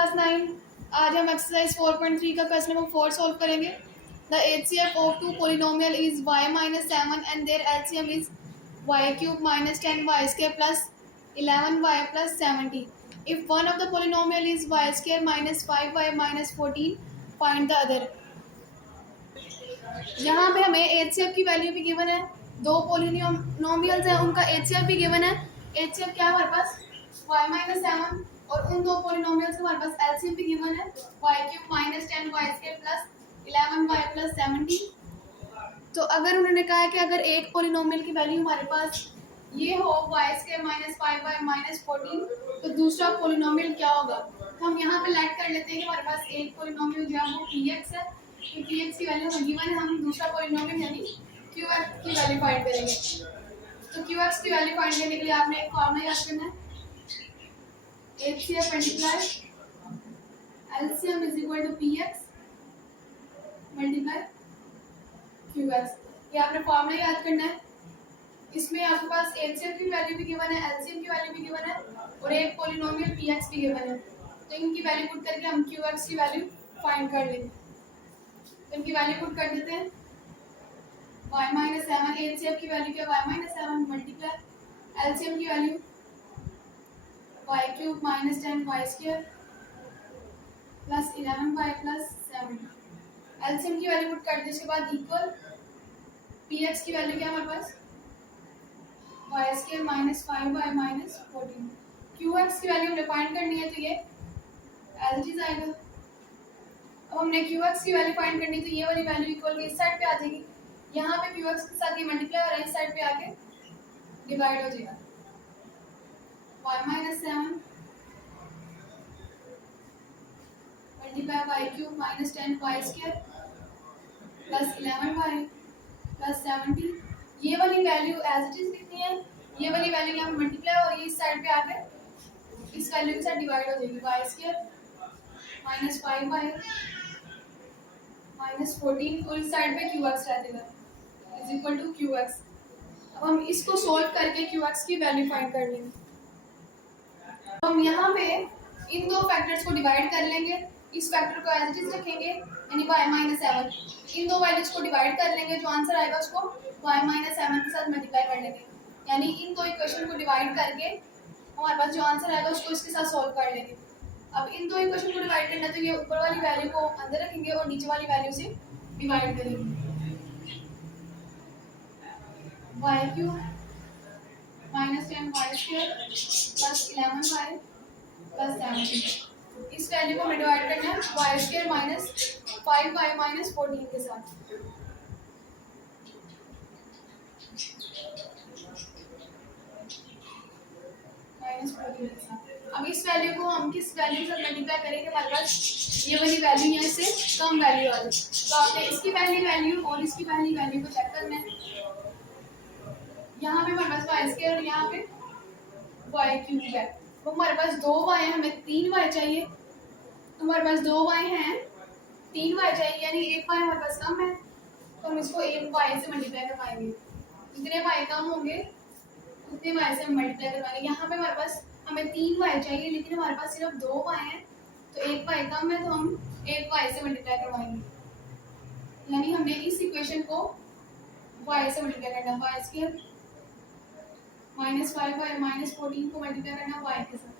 Class 9। आज हम exercise 4.3 का क्वेश्चन नंबर 4 सॉल्व करेंगे। The HCF of two polynomial is y minus 7 and their LCM is y cube minus 10y² plus 11y plus 70। If one of the polynomial is y² minus 5y minus 14, find the other. यहाँ पे हमें HCF की value भी given है, दो polynomials हैं उनका HCF भी गिवन है। HCF क्या है हमारे पास y माइनस 7 और उन दो पोलिनोमियल्स का हमारे पास एलसीएम भी गिवन है y cube minus 10y² plus 11y plus 70। तो अगर उन्होंने कहा है कि अगर एक पोलिनोमियल की वैल्यू हमारे पास ये हो y² माइनस 5y माइनस 14, तो दूसरा पोलिनोमियल क्या होगा। तो हम यहाँ पे लेट कर लेते हैं कि हमारे पास एक पोलिनोमियल जो है वो px है, तो px की वैल्यू हमें गिवन है, हम दूसरा पोलिनोमियल यानी qx की वैल्यू फाइंड करेंगे। तो qx की वैल्यू फाइंड करने के लिए आपने एक फॉर्मूला याद करना है, HCF multiply LCM is equal to px multiply qx। ये आपने फॉर्मूला याद करना है। इसमें आपके पास HCF की वैल्यू भी गिवन है, LCM की वैल्यू भी गिवन है और एक पोलिनोमियल px भी गिवन है। तो इनकी वैल्यू पुट करके हम qx की वैल्यू फाइंड कर लेंगे। तो इनकी वैल्यू पुट कर देते हैं, y माइनस 7, HCF की वैल्यू क्या y माइनस 7 मल्टीप्लाई LCM की value y cube minus 10y² plus 11y plus 7। LCM की वैल्यू पुट कर दी, इसके बाद इक्वल px की वैल्यू क्या हमारे पास y² minus 5y minus 14। qx की वैल्यू हमने फाइंड करनी है, तो ये एज इट इज आएगा। अब हमने qx की वैल्यू फाइंड करनी, तो ये वाली वैल्यू इक्वल के इस साइड पे आ जाएगी, यहाँ पे qx के साथ ये मल्टीप्लाई हो रहा है, इस साइड पे आके डिवाइड हो जाएगा। y minus 7 multiply y cube minus 10y² plus 11y plus 70। ये वाली वैल्यू एज इट इज लिखनी है, ये वाली वैल्यू यहाँ मल्टीप्लाई और ये इस साइड पे आके इस वैल्यू के साथ डिवाइड हो जाएगी। y² माइनस 5y माइनस 14 और इस साइड पे qx रह जाएगा इज इक्वल टू qx। अब हम इसको सोल्व करके qx की वैल्यू फाइंड कर लेंगे। हम यहाँ पे इन दो फैक्टर्स को डिवाइड कर लेंगे, इस फैक्टर को एज इट इज रखेंगे यानी y माइनस 7, इन दो वैल्यूज को डिवाइड कर लेंगे, जो आंसर आएगा उसको y माइनस 7 के साथ मल्टीप्लाई कर लेंगे, यानी इन दो इक्वेशन को डिवाइड करके हमारे पास जो आंसर आएगा उसको इसके साथ सॉल्व कर लेंगे। अब इन दो इक्वेशन को डिवाइड करना, तो ये ऊपर वाली वैल्यू को अंदर रखेंगे और नीचे वाली वैल्यू से डिवाइड करेंगे। y cube minus 10y² plus 11y plus 70। इस वैल्यू को हमें डिवाइड करना है y² माइनस 5y माइनस 14 के साथ। माइनस 14 के साथ। अब इस वैल्यू को हम किस वैल्यू से मल्टीप्लाई करेंगे, हमारे पास ये वाली वैल्यू यहाँ से कम वैल्यू आ जाए, तो आपने इसकी पहली वैल्यू और इसकी पहली वैल्यू को चेक करना है। यहाँ पे हमारे पास y² और यहाँ पे y क्यूब है, तो हमारे पास 2y है, हमें 3y चाहिए, तो हमारे पास 2y हैं, 3y चाहिए, यानी एक y हमारे पास कम है, तो हम इसको एक y से मल्टीप्लाई करवाएंगे। जितने y कम होंगे उतने y से हम मल्टीप्लाई करवाएंगे। यहाँ पे हमारे पास हमें 3y चाहिए, लेकिन हमारे पास सिर्फ 2y है, तो एक y कम है, तो हम एक y से मल्टीप्लाई करवाएंगे, यानी हमने इस इक्वेशन को y से मल्टीप्लाई करना है, y² माइनस 5y माइनस 14 को मल्टीप्लाई करना है y के साथ।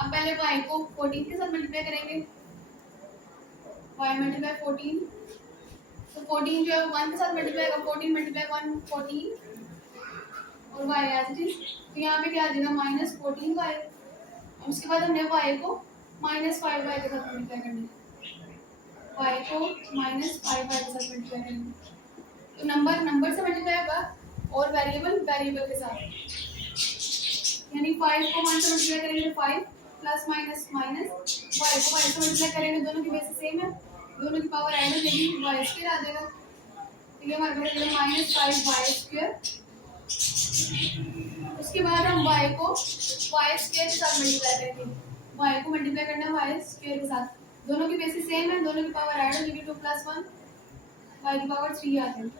अब पहले y को 14 के साथ मल्टीप्लाई करेंगे, y मल्टीप्लाई 14, तो 14 जो है वो 1 के साथ मल्टीप्लाई होगा, 14 मल्टीप्लाई 1 14 और y एज इट इज, तो यहाँ पे क्या आ जाएगा माइनस 14y। उसके बाद हमने y को माइनस 5y के साथ मल्टीप्लाई करना है, y को माइनस 5y के साथ मल्टीप्लाई करेंगे, तो नंबर से मल्टीप्लाई होगा और वेरिएबल के साथ, यानी 5 को 1 से मल्टीप्लाई करेंगे 5 प्लस माइनस माइनस, y को y से मल्टीप्लाई करेंगे, दोनों की बेसिस सेम है, दोनों की पावर ऐड हो जाएगी, y² आ जाएगा, तो ये हमारे पास माइनस 5y²। उसके बाद हम y को y² के साथ मल्टीप्लाई करेंगे, y को मल्टीप्लाई करना है y² के साथ, दोनों की बेसिस सेम है, दोनों की पावर ऐड हो जाएगी, 2 प्लस 1 y की पावर 3 आ जाएगी,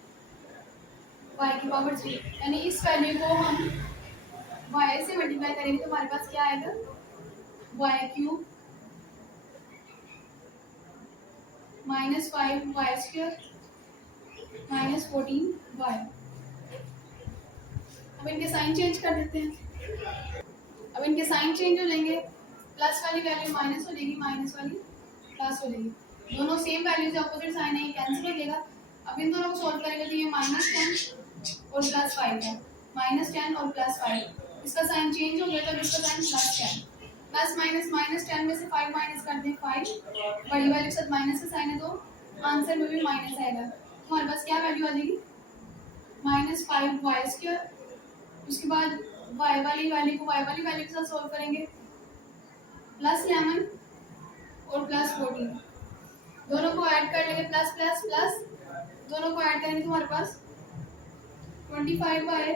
y की पावर 3, यानी इस वैल्यू को हम y से मल्टीप्लाई करेंगे तो हमारे पास क्या आएगा y क्यूब -5y² -14y। अब इनके साइन चेंज कर देते हैं। अब इनके साइन चेंज हो जाएंगे, प्लस वाली वैल्यू माइनस हो जाएगी, माइनस वाली प्लस हो जाएगी। दोनों सेम वैल्यूज अपोजिट साइन है, ये कैंसिल हो जाएगा। अब इन दोनों को सॉल्व करेंगे तो ये -10 और +5 है, -10 और +5। इसका साइन चेंज हो गया तो इसका साइन +10। प्लस माइनस -10 में से 5 माइनस कर दें, 5 बड़ी वाली के साथ माइनस का साइन है तो आंसर में भी माइनस आएगा। तो हमारे पास क्या वैल्यू आ जाएगी, -5y²। उसके बाद y वाली वैल्यू को y वाली वैल्यू के साथ सॉल्व करेंगे, +11 और +14। दोनों को ऐड कर लेंगे, प्लस प्लस प्लस, दोनों को ऐड करेंगे तो हमारे पास 25y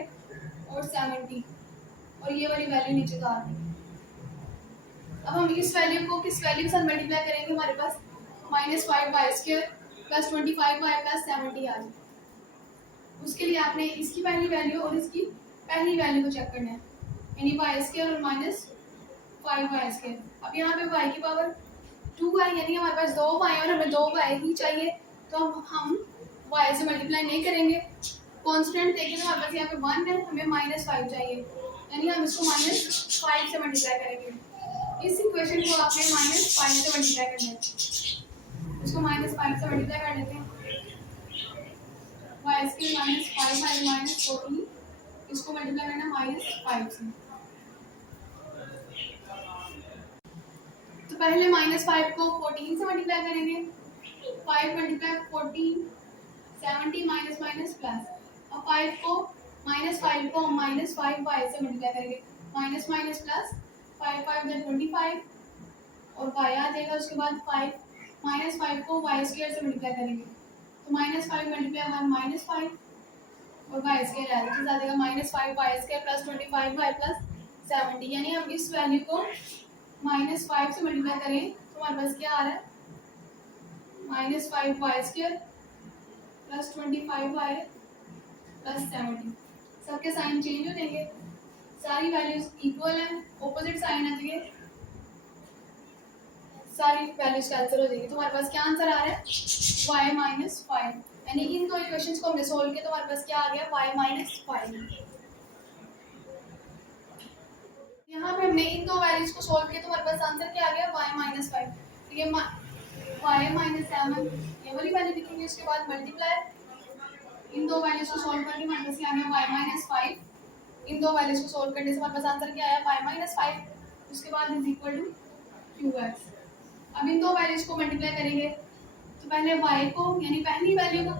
और 70, और ये वाली वैल्यू नीचे तो आ गई। अब हम इस वैल्यू को किस वैल्यू के साथ मल्टीप्लाई करेंगे, हमारे पास -5y² + 25y + 70 आ जाए। उसके लिए आपने इसकी पहली वैल्यू और इसकी पहली वैल्यू को चेक करना है, यानी y² और -5y²। अब यहाँ पे y की पावर 2 है, यानी हमारे पास 2y और हमें 2y ही चाहिए, तो हम y से मल्टीप्लाई नहीं करेंगे। कांस्टेंट देखें तो हमारे पास यहाँ पे 1 है, हमें -5 चाहिए, यानी हम इसको -5 से मल्टीप्लाई करेंगे। इस इक्वेशन को आपने -5 से मल्टीप्लाई करना है, इसको -5 से मल्टीप्लाई कर लेते हैं। y² -5y -14, इसको मल्टीप्लाई करना -5 से। तो पहले -5 को 14 से मल्टीप्लाई करेंगे, 5 × 14 70 माइनस माइनस प्लस। अब 5 को -5 को हम -5y से मल्टीप्लाई करेंगे, माइनस माइनस प्लस, 5 5 25 और y आ जाएगा। उसके बाद 5 को y² से मल्टीप्लाई करेंगे, तो -5 × 1 -5 और y² आ जाएगा, -5y² + 25y + 70, यानी हम इस वैल्यू को -5 से मल्टीप्लाई करें तो हमारे पास क्या आ रहा है, -5y² + 25y + 70। सबके साइन चेंज हो जाएंगे, सारी वैल्यूज इक्वल हैं, ऑपोजिट साइन है तो ये सारी वैल्यूज कैंसिल हो जाएगी। तो हमारे पास क्या आंसर आ रहा है, y -5, यानी इन दो इक्वेशंस को हमने सोल्व किया तो हमारे पास क्या आ गया, y -5। यहाँ पे हमने इन दो वैल्यूज को सोल्व किया तो हमारे पास आंसर क्या आ गया, y -5। तो ये y -7 ये वाली वैल्यू लिखेंगे, उसके बाद मल्टीप्लाई इन दो वैल्यूज को सोल्व करके हमारे पास क्या आ गया, y -5। इन दो वैल्यूज को सोल्व करने से हमारे पास आंसर क्या आया, y -5। उसके बाद इज इक्वल टू qx। अब इन दो वैल्यूज को मल्टीप्लाई करेंगे तो पहले y को यानी पहली वैल्यू को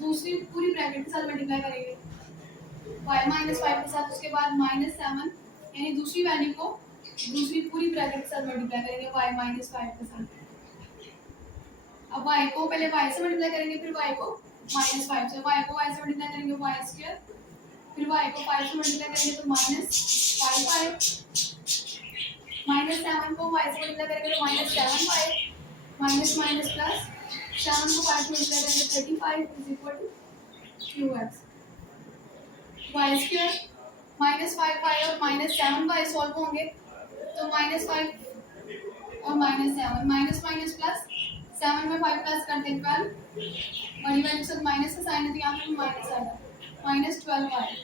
दूसरी पूरी ब्रैकेट के साथ मल्टीप्लाई करेंगे, y -5 के साथ। उसके बाद -7 यानी दूसरी वैल्यू को दूसरी पूरी ब्रैकेट के साथ मल्टीप्लाई करेंगे, y -5 के साथ। अब y को पहले y से मल्टीप्लाई करेंगे, फिर y को -5 से, y को y से मल्टीप्लाई करेंगे y², फिर y को 5 से मल्टीप्लाई करेंगे तो -5y, -7 को y से मल्टीप्लाई करेंगे तो -7y, माइनस माइनस प्लस, 7 को 5 से मल्टीप्लाई करेंगे 35 is equal to qx। y² -5y और -7y सॉल्व होंगे तो -5 और -7, माइनस माइनस प्लस, 7 में 5 प्लस करते हैं 12, बड़ी वैल्यू से माइनस का साइन है तो यहाँ पे माइनस आएगा, -12y।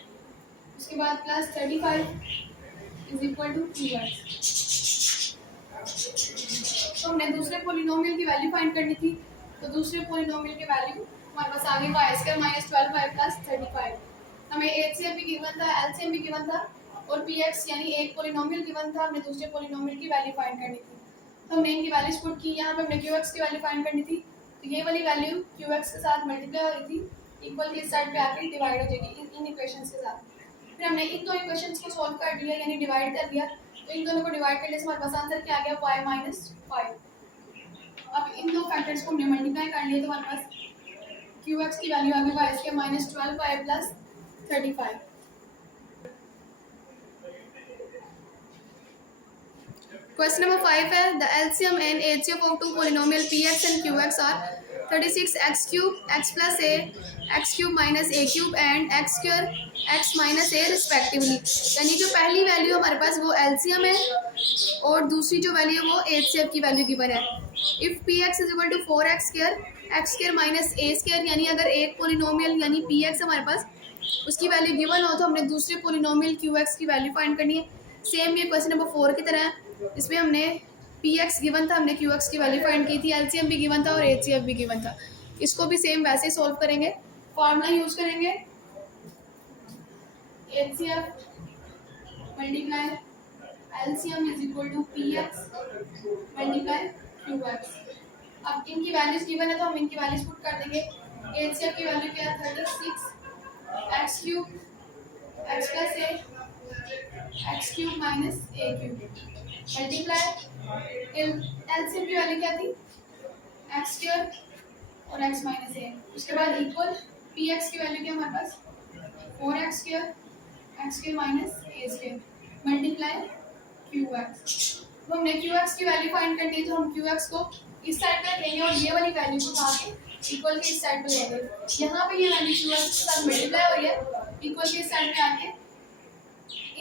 उसके बाद plus 35 is equal to qx। तो हमने दूसरे पोलिनोमियल की वैल्यू फाइंड करनी थी, तो दूसरे पोलिनोमियल की वैल्यू हमारे पास आ गई y² -12y + 35। हमें HCF भी गिवन था, LCM भी गिवन था और PX यानी एक पोलिनोमियल गिवन था, हमने दूसरे पोलिनोमियल की वैल्यू फाइंड करनी थी। तो हमने इनकी वैल्यूज पुट की, यहाँ पे हमने QX की वैल्यू फाइंड करनी थी, तो ये वाली वैल्यू QX के साथ मल्टीप्लाई हो रही थी, इक्वल की इस साइड पे आके डिवाइड हो जाएगी इन इक्वेशंस के साथ। फिर हमने इन दो इक्वेशंस को सॉल्व कर दिया यानी डिवाइड कर दिया, तो इन दोनों को डिवाइड करने से हमारे पास आंसर क्या आ गया, y -5। अब इन दो फैक्टर्स को हमने मल्टीप्लाई कर लिया तो हमारे पास QX की वैल्यू आ गई y² -12y + 35। Question number 5 है, the LCM and HCF of two polynomial Px and Qx are 36x³ x + a, x³ - a³ and x² x - a respectively। यानी जो पहली वैल्यू हमारे पास वो LCM है और दूसरी जो वैल्यू है वो एचसीएफ की वैल्यू गिवन है। If P X is equal to 4x square minus a square, यानी अगर एक पोलिनोमियल यानी पी एक्स हमारे पास उसकी वैल्यू गिवन हो तो हमने दूसरे पोलिनोमियल क्यू एक्स की वैल्यू फाइंड करनी है। सेम ये क्वेश्चन नंबर 4 की तरह है, इसमें हमने पी एक्स गिवन था, हमने क्यू एक्स की वैल्यू फाइंड की थी, एलसीएम भी गिवन था और एचसीएफ भी गिवन था। इसको भी सेम वैसे ही सोल्व करेंगे, फॉर्मूला यूज करेंगे HCF multiply LCM is equal to P X multiply Q X. अब इनकी वैल्यूज गिवन है तो हम इनकी वैल्यूज पुट कर देंगे। एचसीएफ की वैल्यू क्या है 36 x cube x plus A x cube minus a cube multiply LCM की वैल्यू क्या थी एक्स स्क्वायर और एक्स माइनस ए, उसके बाद इक्वल पी एक्स की वैल्यू क्या हमारे पास 4x square minus a square multiply Q x. तो हमने क्यू एक्स की वैल्यू फाइंड करनी है तो हम क्यू एक्स को इस साइड पे लेंगे और ये वाली वैल्यू को उठा के इक्वल के इस साइड पे लेंगे। यहाँ पे ये वैल्यू क्यू एक्स के साथ मल्टीप्लाई हो रही है, इक्वल के इस साइड पे आके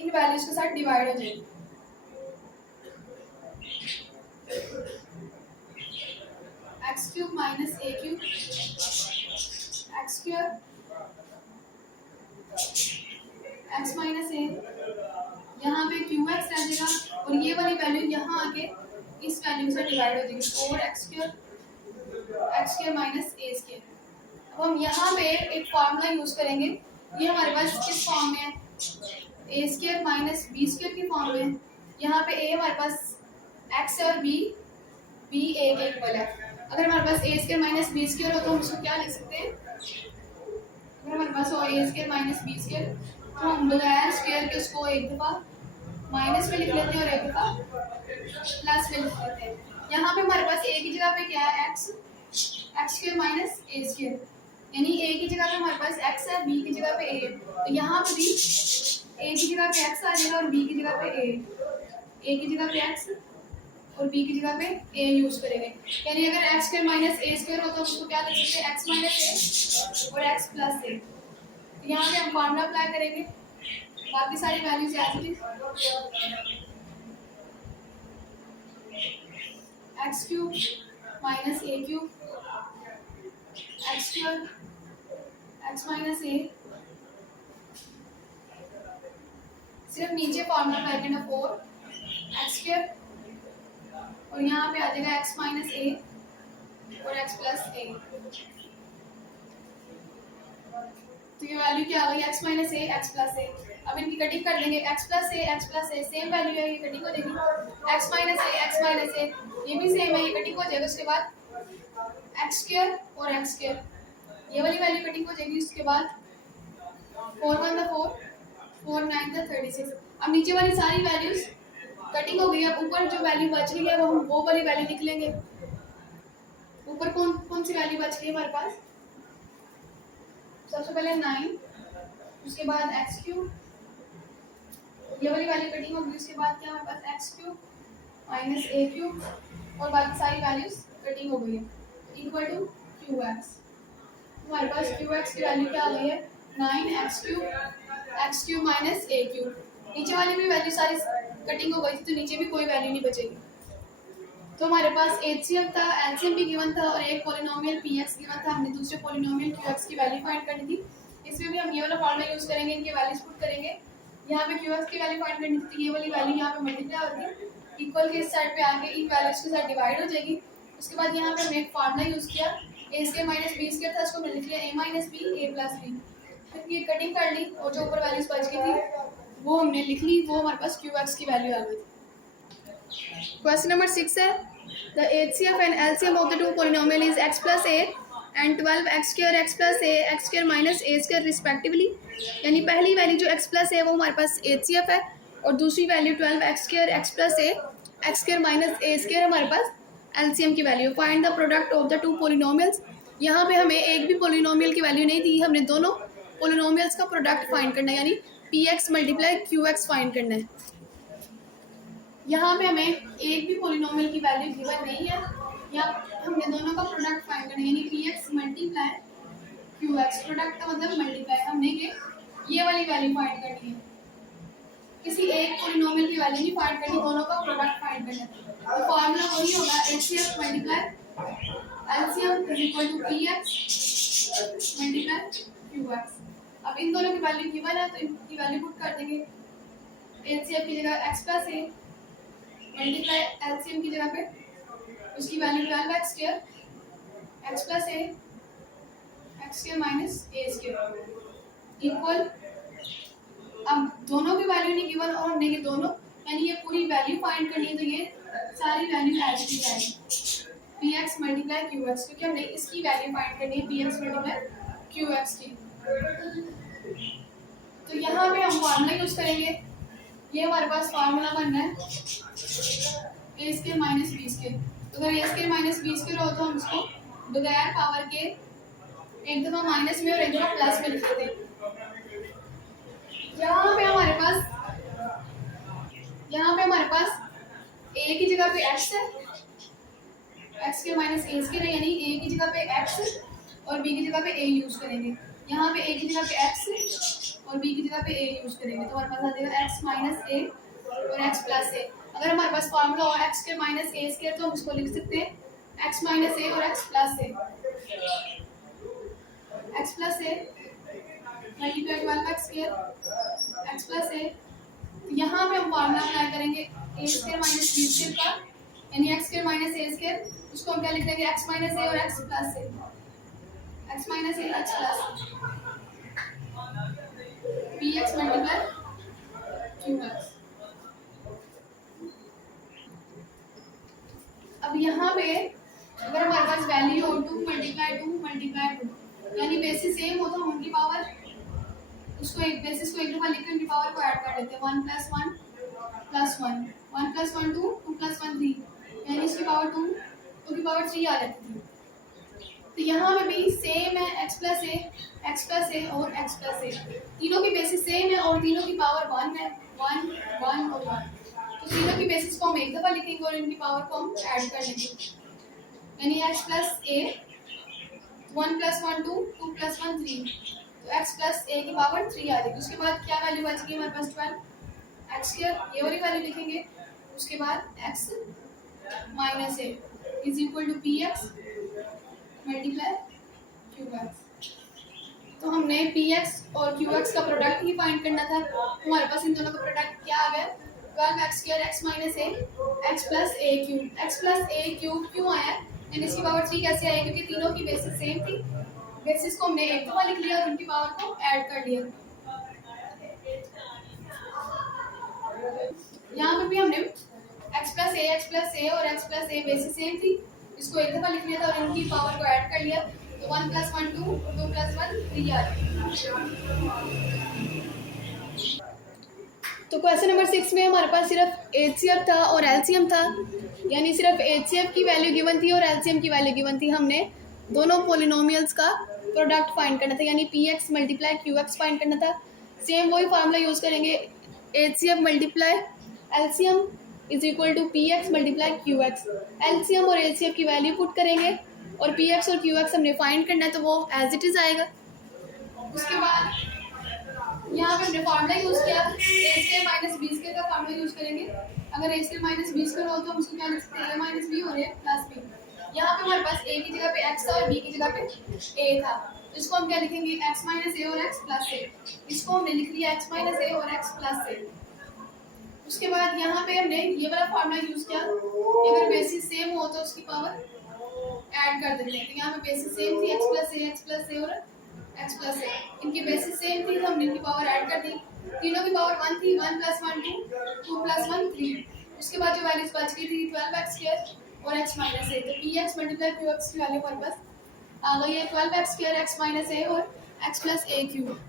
इन वैल्यूज के साथ डिवाइड हो जाएगी। X cube minus a cube x square x minus a, यहाँ पे क्यू एक्स रह जाएगा और ये वाली वैल्यू यहाँ आके इस वैल्यू से डिवाइड हो जाएगी 4x² माइनस ए स्क्वायर। अब हम यहाँ पे एक फार्मूला यूज करेंगे, ये हमारे पास किस फॉर्म में है ए स्क्वायर माइनस बी स्क्वायर की फॉर्म में। यहाँ पे ए हमारे पास x है और b a के इक्वल है। अगर हमारे पास ए स्क्वायर माइनस बी स्क्वायर हो तो हम उसको क्या लिख सकते हैं, अगर हमारे पास हो ए स्क्वायर माइनस बी स्क्वायर तो हम बगैर स्क्वायर के उसको एक दफ़ा माइनस में लिख लेते हैं और एक दफ़ा प्लस में लिख लेते हैं। यहाँ पे हमारे पास ए की जगह पे क्या है x² माइनस ए स्क्वायर, यानी ए की जगह पे हमारे पास x है, b की जगह पे a है, तो यहाँ पे भी a की जगह पे x आ जाएगा और b की जगह पे a की जगह पे x और b की जगह पे a यूज करेंगे। यानी अगर x² माइनस ए स्क्वायर हो तो उसको क्या लिख सकते हैं x माइनस a और x प्लस a। यहाँ पे हम फॉर्मूला अप्लाई करेंगे, बाकी सारी वैल्यूज ऐसे ही x cube minus a cube x square x minus a, सिर्फ नीचे फॉर्मूला अप्लाई करना 4x² और यहाँ पे आ जाएगा x माइनस ए और x प्लस ए। तो ये वैल्यू क्या आ गई x माइनस ए एक्स प्लस ए। अब इनकी कटिंग कर देंगे x प्लस ए सेम वैल्यू है, ये कटिंग हो जाएगी x माइनस ए ये भी सेम है, ये कटिंग हो जाएगा। उसके बाद x² और x², ये वाली वैल्यू कटिंग हो जाएगी। उसके बाद 4 1 द 4 4 9 द 36। अब नीचे वाली सारी वैल्यूज कटिंग हो गई। अब ऊपर जो वैल्यू बच गई है वो हम वो वाली वैल्यू लिख लेंगे। ऊपर कौन कौन सी वैल्यू बच गई है हमारे पास, सबसे पहले 9, उसके बाद x³ ये वाली वैल्यू कटिंग होगी। उसके बाद क्या हमारे पास x³ माइनस a³ और बाकी सारी वैल्यूज कटिंग हो गई है इक्वल टू qx। हमारे पास qx की वैल्यू क्या आ गई है 9x³ माइनस a³। नीचे वाली भी वैल्यू सारी कटिंग हो गई थी तो नीचे भी कोई वैल्यू नहीं बचेगी। तो हमारे पास एचसीएफ था, एलसीएम भी गिवन था और एक पॉलिनोमियल पीएक्स गिवन था। हमने दूसरे पॉलिनोमियल क्यूएक्स की वैल्यू फाइंड करनी थी। इसमें भी हम ये वाला फॉर्मूला यूज करेंगे, इनके वैल्यूज पुट करेंगे। यहाँ पे क्यूएक्स की वैल्यू फाइंड करनी थी, ये वाली वैल्यू यहाँ पे मल्टीप्लाई होगी, इक्वल के इस साइड पे आके इन वैल्यूज के साथ डिवाइड हो जाएगी। उसके बाद यहाँ पे हमने एक फार्मूला यूज किया, ए स्क्वायर माइनस बी स्क्वायर था, उसको हमने लिख लिया ए माइनस बी ए प्लस बी। फिर ये कटिंग कर ली और जो ऊपर वैल्यूज बच गई थी वो हमने लिख ली, वो हमारे पास क्यूएक्स की वैल्यू आ गई थी। क्वेश्चन नंबर 6 है the HCF and LCM of the two polynomial is x plus a and 12x square x plus a x square minus a square respectively। यानी पहली वैल्यू जो x plus a वो हमारे पास HCF है और दूसरी value 12x square x plus a x square minus a square हमारे पास LCM की value. Find the product of the two polynomials. यहाँ पे हमें एक भी पोलिनोमियल की वैल्यू नहीं दी, हमने दोनों पोलिनोमियल्स का प्रोडक्ट फाइंड करना है, यानी px मल्टीप्लाई qx फाइंड करना है। यहाँ पे हमें एक भी पोलिनोमियल की वैल्यू गिवन नहीं है, यहाँ हमने दोनों का प्रोडक्ट फाइंड करना है, यानी px मल्टीप्लाई qx। प्रोडक्ट का मतलब मल्टीप्लाई, हमने ये वाली वैल्यू फाइंड करनी है। किसी एक पॉलिनोमियल की वैल्यू नहीं फाइंड करनी, दोनों का प्रोडक्ट फाइंड करना है। तो फॉर्मूला वही होगा HCF multiply LCM is equal to P X multiply Q X. अब इन दोनों की वैल्यू गिवन है तो इनकी वैल्यू पुट कर देंगे। एचसीएफ की जगह x plus a multiply LCM की जगह पे उसकी value 12x square x plus a x square minus a square equal. अब दोनों की वैल्यू नहीं गिवन और हमने ये दोनों यानी ये पूरी वैल्यू फाइंड करनी है, तो ये सारी वैल्यू एज की जाएगी px मल्टीप्लाई qx, क्योंकि हमने इसकी वैल्यू फाइंड करनी है px मल्टीप्लाई qx की। तो यहाँ पे हम फार्मूला यूज करेंगे। ये हमारे पास फार्मूला बन रहा है ए स्क्वायर माइनस बी स्क्वायर। तो अगर ए स्क्वायर माइनस बी स्क्वायर हो तो हम इसको बगैर पावर के एक दफा माइनस में और एक दफा प्लस में लिख देते हैं। यहाँ पे हमारे पास a की जगह पे x है, x के माइनस a स्क्वायर है, यानी a की जगह पे x और b की जगह पे a यूज करेंगे। यहाँ पे a की जगह पे x और b की जगह पे a यूज करेंगे तो हमारे पास आ जाएगा x माइनस a और x प्लस a। अगर हमारे पास फार्मूला हो x के माइनस a स्क्वायर तो हम उसको लिख सकते हैं x माइनस a और x plus a। x plus a multiply 12x square x plus a। यहाँ पे हम फार्मूला अप्लाई करेंगे a square minus b square का, यानी x square minus a square, उसको हम क्या लिख देंगे x माइनस a और x plus a, x minus a x plus px multiply qx। अब यहाँ पे अगर हमारे पास वैल्यू हो 2 मल्टीप्लाई 2 यानी बेसिस सेम हो तो हम उनकी पावर उसको एक बेसिस को एक दफा लिख कर उनकी पावर को ऐड कर देते हैं। 1 प्लस 1 प्लस 1 1 प्लस 1 2 2 प्लस 1 3, यानी इसकी पावर 2 2 की पावर 3 आ जाती थी। तो यहाँ पे भी सेम है x प्लस a और x प्लस a, तीनों की बेसिस सेम है और तीनों की पावर 1 है, 1 1 और 1। तो तीनों की बेसिस को हम एक दफा लिखेंगे और इनकी पावर को हम ऐड कर लेंगे, यानी x plus a 1 plus 1 2 2 plus 1 3, तो x प्लस a की पावर 3 आ जाएगी। उसके बाद क्या वैल्यू बचेगी हमारे पास 12 x स्क्वायर, ये वाली वैल्यू लिखेंगे। उसके बाद x minus a is equal to px multiply qx। तो हमने px और qx का प्रोडक्ट ही फाइंड करना था। हमारे पास इन दोनों का प्रोडक्ट क्या आ गया 12x square x minus a x plus a cube. x plus a cube क्यों आया, यानी इसकी पावर 3 कैसे आई, क्योंकि तीनों की बेसिस सेम थी। बेसिस को हमने एक दफा लिख लिया और उनकी पावर को ऐड कर लिया। यहाँ पे भी हमने x प्लस a और x plus a basis same थी, इसको एक दफा लिख लिया था और इनकी पावर को ऐड कर लिया। तो 1 प्लस 1 2 2 प्लस 1 3 आ गया। तो क्वेश्चन नंबर 6 में हमारे पास सिर्फ एचसीएफ था और एलसीएम था, यानी सिर्फ एचसीएफ की वैल्यू गिवन थी और एलसीएम की वैल्यू गिवन थी। हमने दोनों पॉलिनोमियल्स का प्रोडक्ट फाइंड करना था, यानी px मल्टीप्लाई qx फाइंड करना था। सेम वही फार्मूला यूज़ करेंगे, HCF multiply LCM is equal to px multiply qx। LCM और एचसीएफ की वैल्यू पुट करेंगे और px और qx हमने फाइंड करना है, तो वो एज इट इज़ आएगा। उसके बाद यहाँ पे हमने फार्मूला यूज़ किया a square minus b square का फार्मूला यूज़ करेंगे। अगर a square minus b square हो तो हम उसको क्या लिख सकते हैं, a माइनस b और a प्लस b। यहाँ पे हमारे पास a की जगह पे x था और b की जगह पे a था, तो इसको हम क्या लिखेंगे x माइनस a और x प्लस a। इसको हमने लिख लिया x माइनस a और x प्लस a। उसके बाद यहाँ पे हमने ये वाला फार्मूला यूज़ किया, अगर बेसिस सेम हो तो उसकी पावर ऐड कर देते हैं। तो यहाँ पे बेसिस सेम थी x प्लस a और x प्लस a, इनकी बेसिस सेम थी तो हमने इनकी पावर ऐड कर दी। तीनों की पावर 1 थी, 1 प्लस 1 2 2 प्लस 1 3। उसके बाद जो वैल्यूज बच गई थी 12x स्क्वायर और x माइनस a, तो px मल्टीप्लाई qx की वैल्यू हमारे पास आ गई है 12x square x minus a और x प्लस a क्यूब।